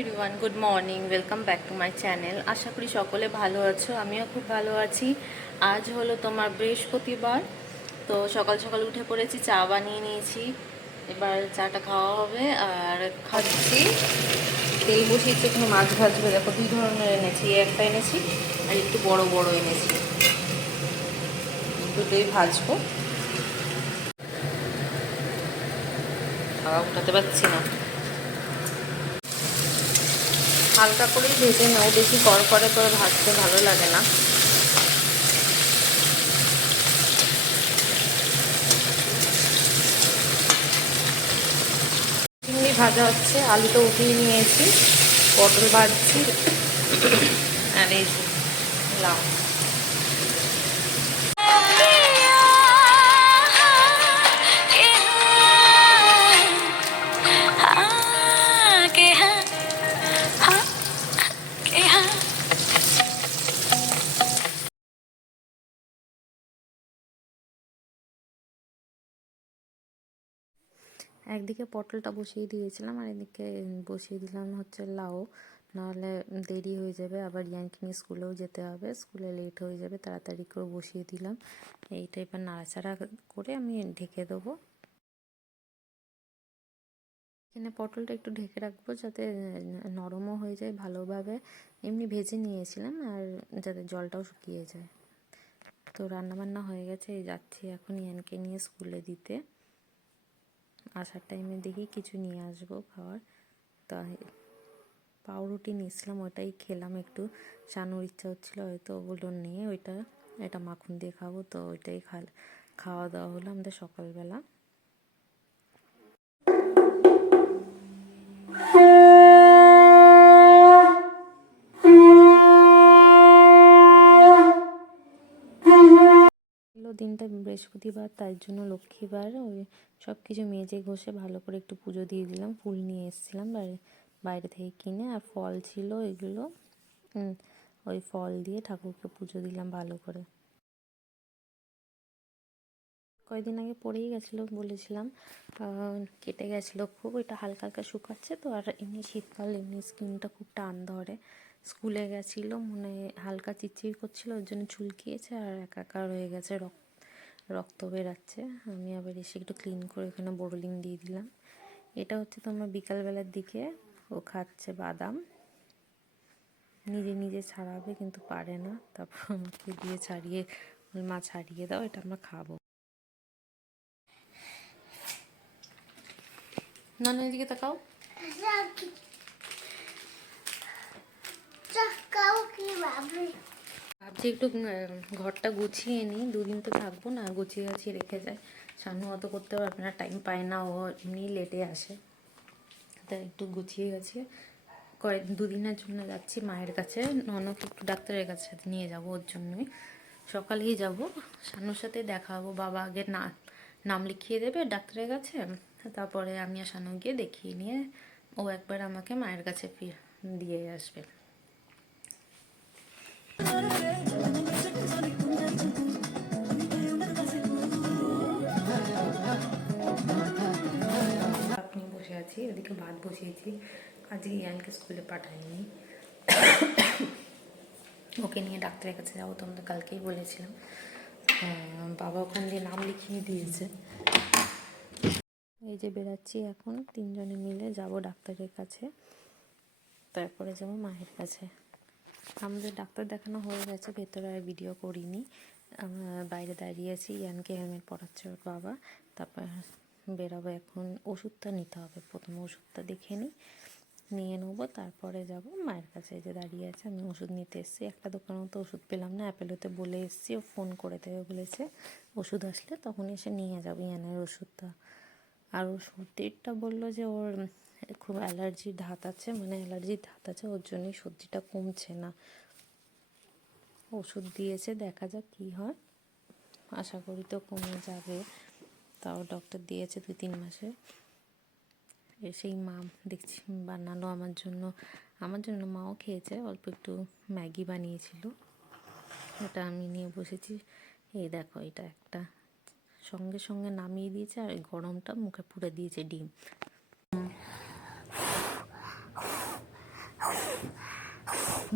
Everyone, good morning, welcome back to my channel. আশা করি সকলে ভালো আছো, আমিও খুব ভালো আছি। আজ হলো তোমার বৃহস্পতিবার, তো সকাল সকাল উঠে পড়েছি, চা বানিয়ে নিয়েছি। এবার চাটা খাওয়া হবে। আর খাচ্ছি, তেল বসিয়েছি, এখানে মাছ ভাজবে। দেখো 2 ধরনের এনেছি, একটা এনেছি আর একটু বড় বড় এনেছি, দুটোই ভাজবো। খাওয়া উঠাতে পারছি না, হালকা করেই ভেজে নাও, বেশি কড়কড়ে করে ভাজতে ভালো লাগে না। চিংড়ি ভাজা হচ্ছে, আলুটা উঠিয়ে নিয়েছি, পটল ভাজছি আর এই লাউ। একদিকে পটলটা বসিয়ে দিয়েছিলাম আর এদিকে বসিয়ে দিলাম হচ্ছে লাউ, নাহলে দেরি হয়ে যাবে। আবার ইয়ানকে নিয়ে স্কুলেও যেতে হবে, স্কুলে লেট হয়ে যাবে, তাড়াতাড়ি করে বসিয়ে দিলাম। এইটা এবার নাড়াচাড়া করে আমি ঢেকে দেবো। এখানে পটলটা একটু ঢেকে রাখবো যাতে নরমও হয়ে যায় ভালোভাবে। এমনি ভেজে নিয়েছিলাম আর যাতে জলটাও শুকিয়ে যায়। তো রান্নাবান্না হয়ে গেছে, এই যাচ্ছি এখন ইয়ানকে নিয়ে স্কুলে দিতে। আসার টাইমে দেখি কিছু নিয়ে আসবো খাওয়ার, তাই পাউরুটি নিয়েছিলাম, ওটাই খেলাম একটু। শানুর ইচ্ছা হচ্ছিলো, হয়তো ওগুলো নিয়ে এটা মাখন দিয়ে খাবো, তো ওইটাই খাওয়া দাওয়া হলো আমাদের সকালবেলা। দিনটা বৃহস্পতিবার, তাই জন্য লক্ষ্মীবার, ওই সব কিছু মেজে ঘষে ভালো করে একটু পুজো দিয়ে দিলাম। ফুল নিয়ে এসেছিলাম বাইরে থেকে কিনে, আর ফল ছিল এগুলো, ওই ফল দিয়ে ঠাকুরকে পুজো দিলাম ভালো করে। কয়েকদিন আগে পড়েই গেছিলো বলেছিলাম, কেটে গেছিলো খুব, ওইটা হালকা হালকা শুকাচ্ছে তো। আর এমনি শীতকাল, এমনি স্কিনটা খুব টান ধরে। স্কুলে গেছিলো, মনে হালকা চিরচির করছিলো, ওর জন্য চুলকিয়েছে আর একাকার হয়ে গেছে, রক্ত বেরাচ্ছে। আমি আবার এসে একটু ক্লিন করে এখানে বোরোলিন দিয়ে দিলাম। এটা হচ্ছে তোমার বিকালবেলার দিকে ও খাচ্ছে বাদাম, নিজে নিজে ছাড়াবে কিন্তু পারে না, তারপর আমাকে দিয়ে ছাড়িয়ে, মা ছাড়িয়ে দাও, এটা আমরা খাবো। নানুর দিকে তাকাও, ভাবছি একটু ঘরটা গুছিয়ে নিই, 2 দিন তো থাকবো না, গুছিয়ে গাছিয়ে রেখে যায়। শানু অত করতে পারবে না, টাইম পায় না, ও এমনি লেটে আসে, তাই একটু গুছিয়ে গাছিয়ে 2 দিনের জন্য যাচ্ছি মায়ের কাছে। ননকে একটু ডাক্তারের কাছে নিয়ে যাব, ওর জন্যই সকালেই যাব। শানুর সাথে দেখা হবো, বাবা আগে নাম লিখিয়ে দেবে ডাক্তারের কাছে, তারপরে আমি আর শানু গিয়ে দেখিয়ে নিয়ে ও একবার আমাকে মায়ের কাছে দিয়ে আসবে। আপনি বসে আছি, ওদিকে ভাত বসিয়েছি, আজকে ইয়ানকে স্কুলে পাঠাইনি, ওকে নিয়ে ডাক্তারের কাছে যাবো, তোমাদের কালকেই বলেছিলাম। বাবা ওখান দিয়ে নাম লিখিয়ে দিয়েছে। এই যে বেরাচ্ছি এখন, 3 জনে মিলে যাব ডাক্তারের কাছে, তারপরে যাব মায়ের কাছে। আমাদের ডাক্তার দেখানো হয়ে গেছে, ভেতরে আর ভিডিও করিনি, বাইরে দাঁড়িয়ে আছি, ইয়ানকে হেলমেট পরাচ্ছে ওর বাবা। তারপর বেরাবো, এখন ওষুধটা নিতে হবে, প্রথমে ওষুধটা দেখে নিয়ে নেবো, তারপরে যাব মায়ের কাছে। যে দাঁড়িয়ে আছে, আমি ওষুধ নিতে এসেছি, একটা দোকানেও তো ওষুধ পেলাম না, অ্যাপেলোতে বলে এসেছি, ও ফোন করে দেবে বলেছে, ওষুধ আসলে তখন এসে নিয়ে যাবো ইয়ানের ওষুধটা। আর ওর সর্দিটা বললো যে ওর খুব অ্যালার্জির ধাত আছে, ওর জন্যই সর্দিটা কমছে না। ওষুধ দিয়েছে, দেখা যাক কী হয়, আশা করি তো কমে যাবে। তাও ডক্টর দিয়েছে 2-3 মাসে। সেই মা দেখছি বানালো আমার জন্য মাও খেয়েছে, অল্প একটু ম্যাগি বানিয়েছিল, ওটা আমি নিয়ে বসেছি। এই দেখো, এটা একটা সঙ্গে সঙ্গে নামিয়ে দিয়েছে, আর গরমটা মুখে পুড়ে দিয়েছে ডিম।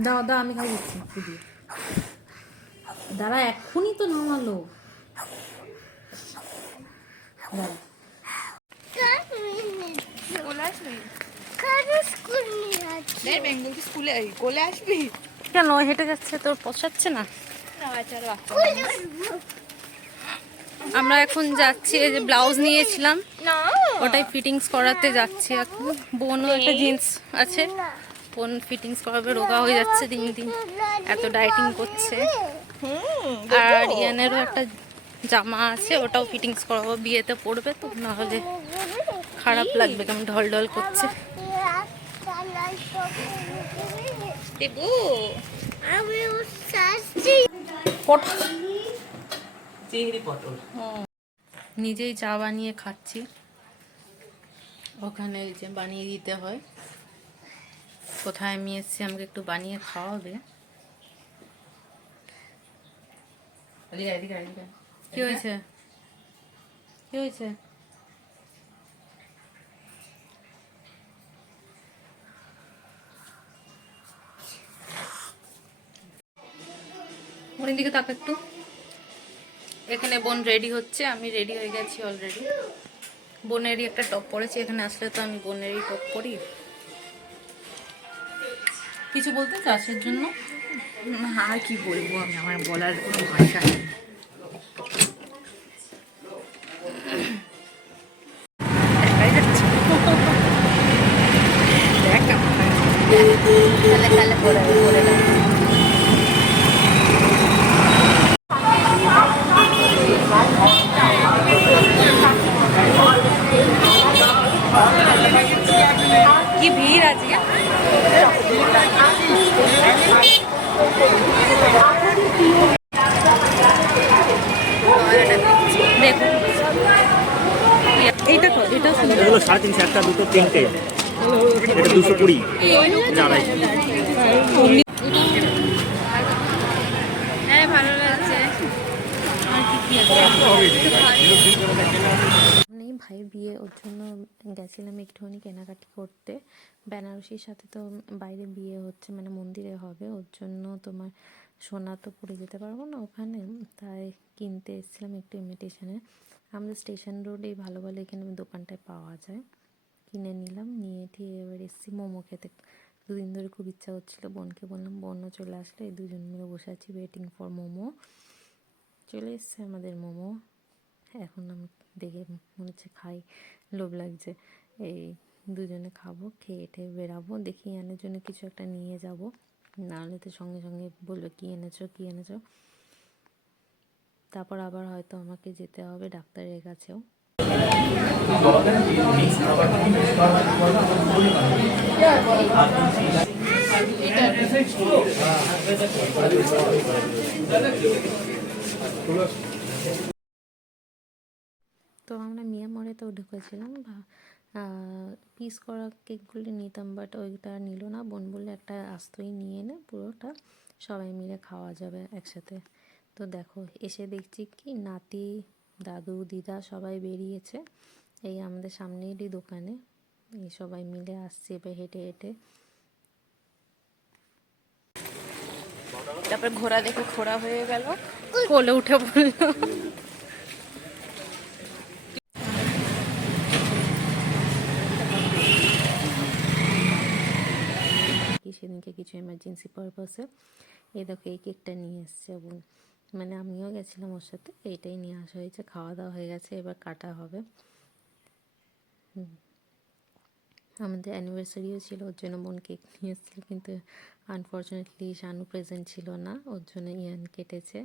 দাও দাও, আমি খাই দিচ্ছি একটু দিয়ে। দাঁড়া, এক্ষুনি তো নামালো। কেন হেঁটে যাচ্ছে, তোর পোষাচ্ছে না? আমরা এখন যাচ্ছি, এই যে ব্লাউজ নিয়েছিলাম ওটাই ফিটিংস করাতে যাচ্ছি এখন। বোনও একটা জিন্স আছে, বোন ফিটিংস করাবে, রোগা হয়ে যাচ্ছে দিন দিন, এত ডায়েটিং করছে। আর ইয়ানেরও একটা জামা আছে, ওটাও ফিটিংস করাবো, বিয়েতে পড়বে তো, নাহলে খারাপ লাগবে, কেমন ঢল ঢল করছে। নিজেই চা বানিয়ে খাচ্ছি, ওখানে যে বানিয়ে দিতে হয়। কোথায় আমি এসেছি, আমাকে একটু বানিয়ে খাওয়াবে। কি হয়েছে, কি হয়েছে? বোনের দিকে তাকা একটু। এখানে বোন রেডি হচ্ছে, আমি রেডি হয়ে গেছি অলরেডি। বোনেরই একটা টপ পরেছি, এখানে আসলে তো আমি বোনেরই টপ পরি। কিছু বলতে চাষের জন্য? আর কি বলবো, আমি আমার বলার কোনো ভাষা নেই। কি ভিড় আজকে। দেখুন এইটা তো, এটা এগুলো 350, একটা দুটো তিনটে, এটা 220, এটা 250। হ্যাঁ ভালো লাগছে। নেই ভাইয়ের বিয়ে, ওর জন্য গেছিলাম একটুখানি কেনাকাটি করতে। বেনারসির সাথে তো বাইরে বিয়ে হচ্ছে, মানে মন্দিরে হবে, ওর জন্য তোমার সোনা তো পরে যেতে পারবো না ওখানে, তাই কিনতে এসেছিলাম একটু ইমিটেশনে। আমাদের স্টেশন রোডেই ভালো ভালো এখানে দোকানটায় পাওয়া যায়, কিনে নিলাম, নিয়ে ঠিয়ে এবার এসেছি মোমো খেতে। দুদিন ধরে খুব ইচ্ছা হচ্ছিলো, বোনকে বললাম, বোনও চলে আসলে, এই দুজন মিলে বসে আছি ওয়েটিং ফর মোমো। চলে এসছে আমাদের মোমো, এখন আমি দেখে মনে হচ্ছে খাই, লোভ লাগছে। এই দুজনে খাবো, খেয়ে টেয়ে বেরাবো, দেখি এনের জন্য কিছু একটা নিয়ে যাব, নাহলে তো সঙ্গে সঙ্গে বললো কী এনেছো কী এনেছো। তারপর আবার হয়তো আমাকে যেতে হবে ডাক্তারের কাছেও। তো আমরা মিয়ামরেতেও ঢুকেছিলাম, পিস করা কেকগুলি নিতাম, বাট ওইটা নিল না। বোন বললে একটা আস্তই নিয়ে নে, পুরোটা সবাই মিলে খাওয়া যাবে একসাথে। তো দেখো এসে দেখছি কি নাতি, দাদু, দিদা সবাই বেরিয়েছে এই আমাদের সামনেরই দোকানে, এই সবাই মিলে আসছে এবার হেঁটে হেঁটে। তারপর ঘোড়া দেখে খোড়া হয়ে গেল, কোলে উঠে পড়লো। সেদিনকে কিছু এমার্জেন্সি পারপাসে এই দেখো এই কেকটা নিয়ে এসছে বোন, মানে আমিও গেছিলাম ওর সাথে, এইটাই নিয়ে আসা হয়েছে। খাওয়া দাওয়া হয়ে গেছে, এবার কাটা হবে। আমাদের অ্যানিভার্সারিও ছিল, ওর জন্য বোন কেক নিয়ে এসেছিল, কিন্তু আনফর্চুনেটলি শানু প্রেজেন্ট ছিল না, ওর জন্য ইয়ান কেটেছে।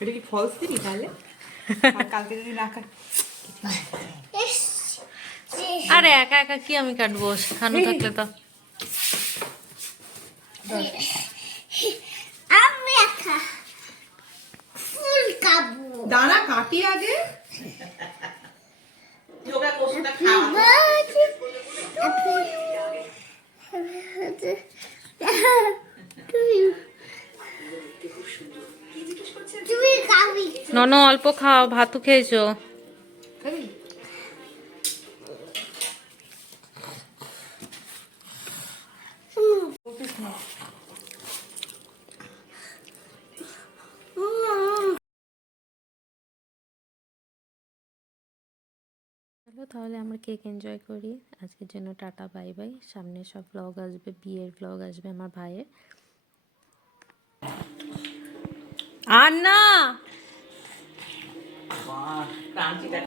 এটা কি ফলস দিবি তাহলে? কালকে যদি না কাট, আরে একা একা কি আমি কাটবো, শানু থাকলে তো। আমি একা ফুল কাটবো, দাঁড়া কাটি আগে। তুমি খাবি? নন অল্প খাও, ভাতও খেয়েছো। চলো তাহলে আমরা কেক এনজয় করি। আজকের জন্য টাটা, বাই বাই। সামনে সব ব্লগ আসবে, বিয়ের ব্লগ আসবে আমার ভাইয়ের। আর না